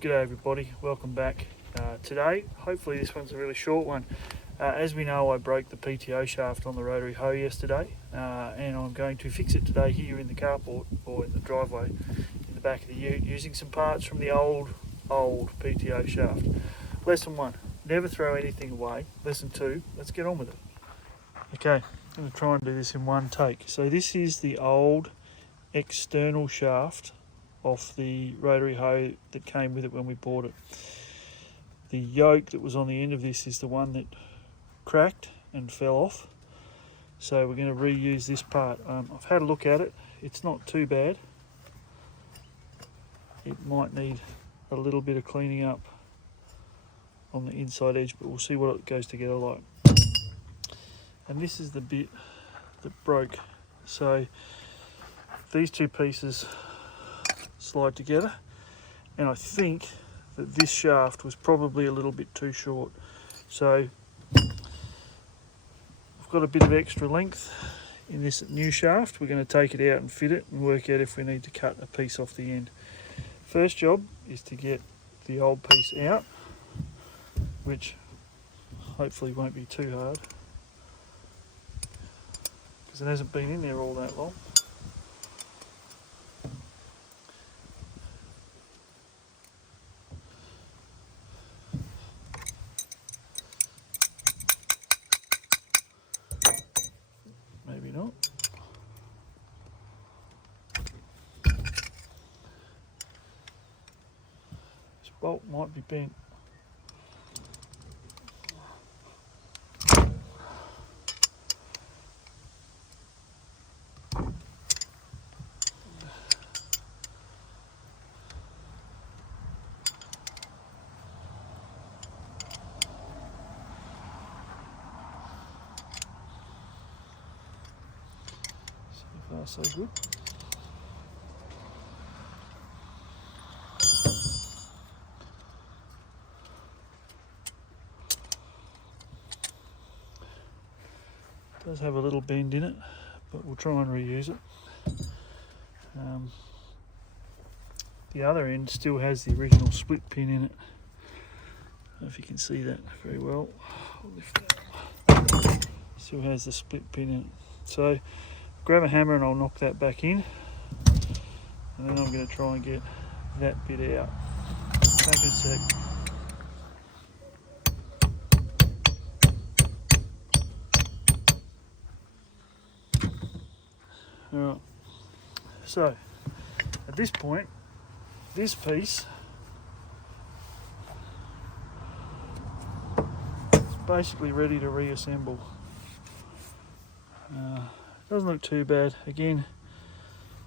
G'day everybody, welcome back. Today, hopefully this one's a really short one. As we know, I broke the PTO shaft on the rotary hoe yesterday, and I'm going to fix it today here in the carport, or in the driveway in the back of the ute, using some parts from the old PTO shaft. Lesson 1, never throw anything away. Lesson 2, let's get on with it. Okay, I'm going to try and do this in one take. So this is the old external shaft off the rotary hoe that came with it when we bought it. The yoke that was on the end of this is the one that cracked and fell off, so we're going to reuse this part. I've had a look at it, it's not too bad. It might need a little bit of cleaning up on the inside edge, but we'll see what it goes together like. And this is the bit that broke, so these two pieces slide together, and I think that this shaft was probably a little bit too short, so I've got a bit of extra length in this new shaft. We're going to take it out and fit it and work out if we need to cut a piece off the end. First job is to get the old piece out, which hopefully won't be too hard because it hasn't been in there all that long. Maybe not. This bolt might be bent. So good. It does have a little bend in it, but we'll try and reuse it. The other end still has the original split pin in it. I don't know if you can see that very well. I'll lift that up. Still has the split pin in it. So grab a hammer and I'll knock that back in, and then I'm going to try and get that bit out. Take a sec. Alright, so at this point, this piece is basically ready to reassemble. Doesn't look too bad. Again,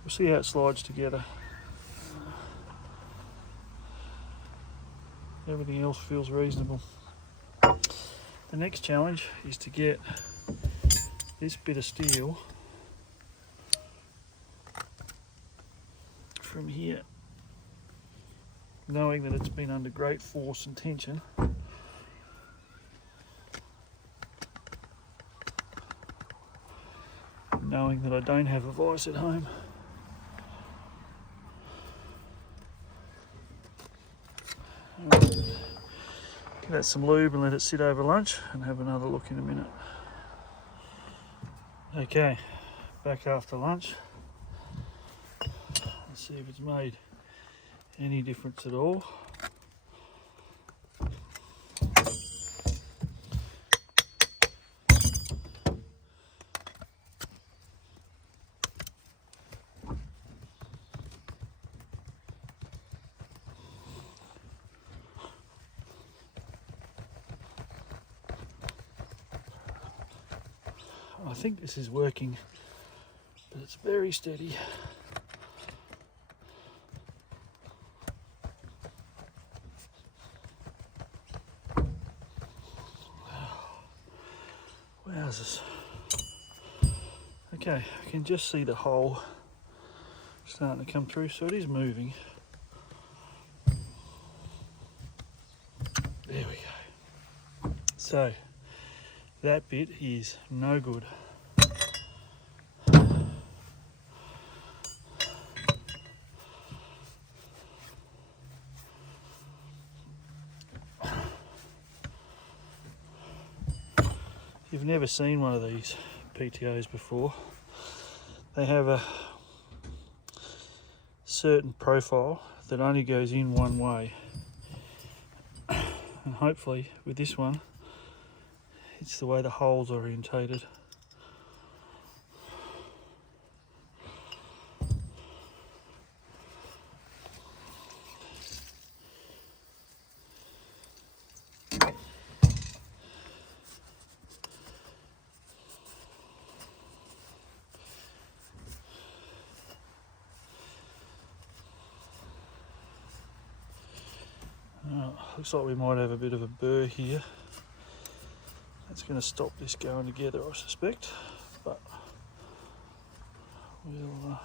we'll see how it slides together. Everything else feels reasonable. The next challenge is to get this bit of steel from here, knowing that it's been under great force and tension. Knowing that I don't have a vise at home. Give that some lube and let it sit over lunch and have another look in a minute. Okay, back after lunch. Let's see if it's made any difference at all. I think this is working, but it's very steady. Wowzers. Okay, I can just see the hole starting to come through, so it is moving. There we go. So that bit is no good. you've never seen one of these PTOs before, they have a certain profile that only goes in one way, and hopefully with this one it's the way the hole's orientated. Looks like we might have a bit of a burr here. That's going to stop this going together, I suspect, but we'll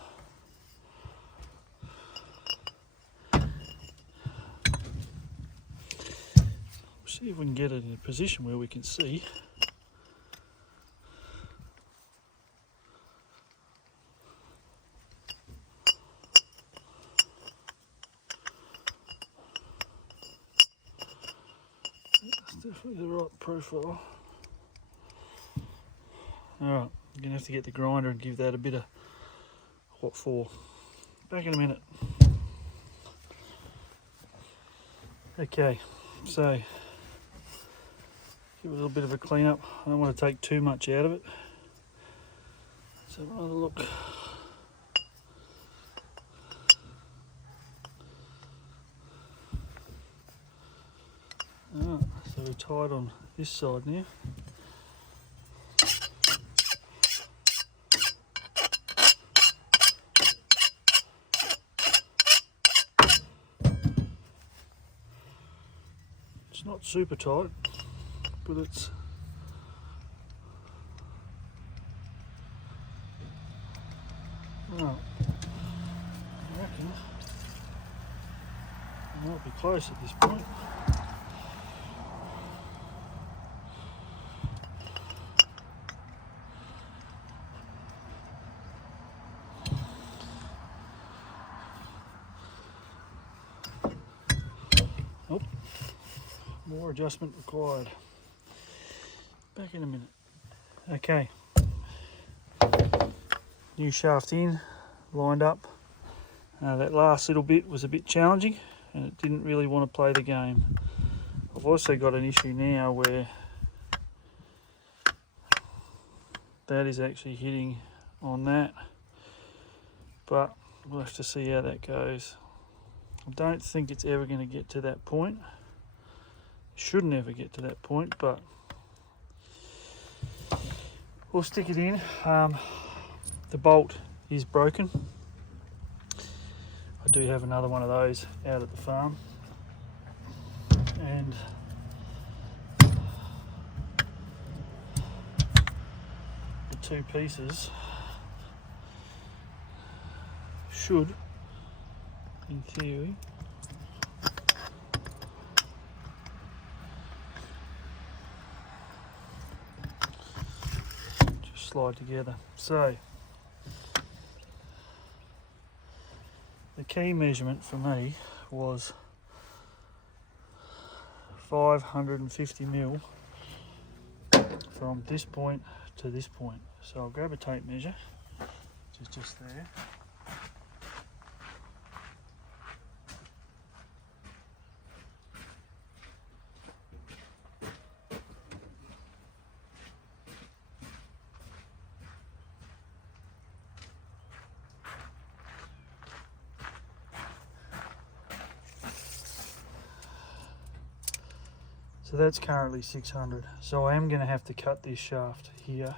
see if we can get it in a position where we can see. Definitely the right profile. Alright, you're going to have to get the grinder and give that a bit of what for. Back in a minute. Okay, so give it a little bit of a clean up. I don't want to take too much out of it. So have another look. Alright, so we're tied on this side now. It's not super tight, but it's right. I reckon I might be close at this point. Oh, more adjustment required. Back in a minute. Okay. New shaft in, lined up. That last little bit was a bit challenging and it didn't really want to play the game. I've also got an issue now where that is actually hitting on that, but we'll have to see how that goes. I don't think it's ever going to get to that point. Should never get to that point, but we'll stick it in. The bolt is broken. I do have another one of those out at the farm, and the two pieces should, in theory, just slide together. So the key measurement for me was 550 mil from this point to this point. So I'll grab a tape measure, which is just there. So that's currently 600. So I am going to have to cut this shaft here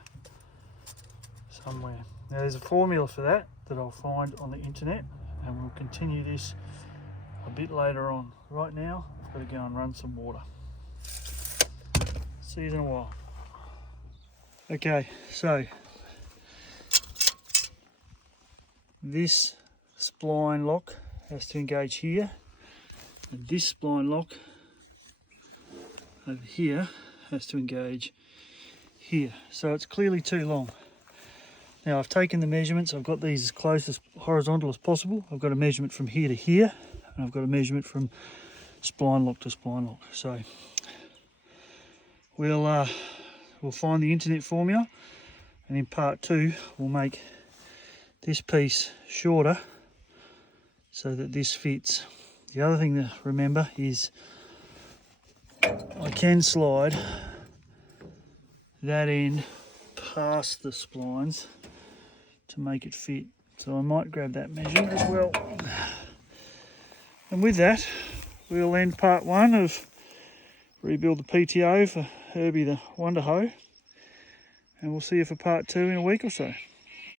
somewhere. Now there's a formula for that I'll find on the internet, and we'll continue this a bit later on. Right now, I've got to go and run some water. See you in a while. Okay, so this spline lock has to engage here, and this spline lock over here has to engage here. So it's clearly too long. Now I've taken the measurements. I've got these as close as horizontal as possible. I've got a measurement from here to here, and I've got a measurement from spline lock to spline lock. So we'll we'll find the internet formula, and in part 2 we'll make this piece shorter so that this fits. The other thing to remember is I can slide that end past the splines to make it fit. So I might grab that measure as well. And with that, we'll end part 1 of rebuild the PTO for Herbie the Wonder Hoe. And we'll see you for part 2 in a week or so.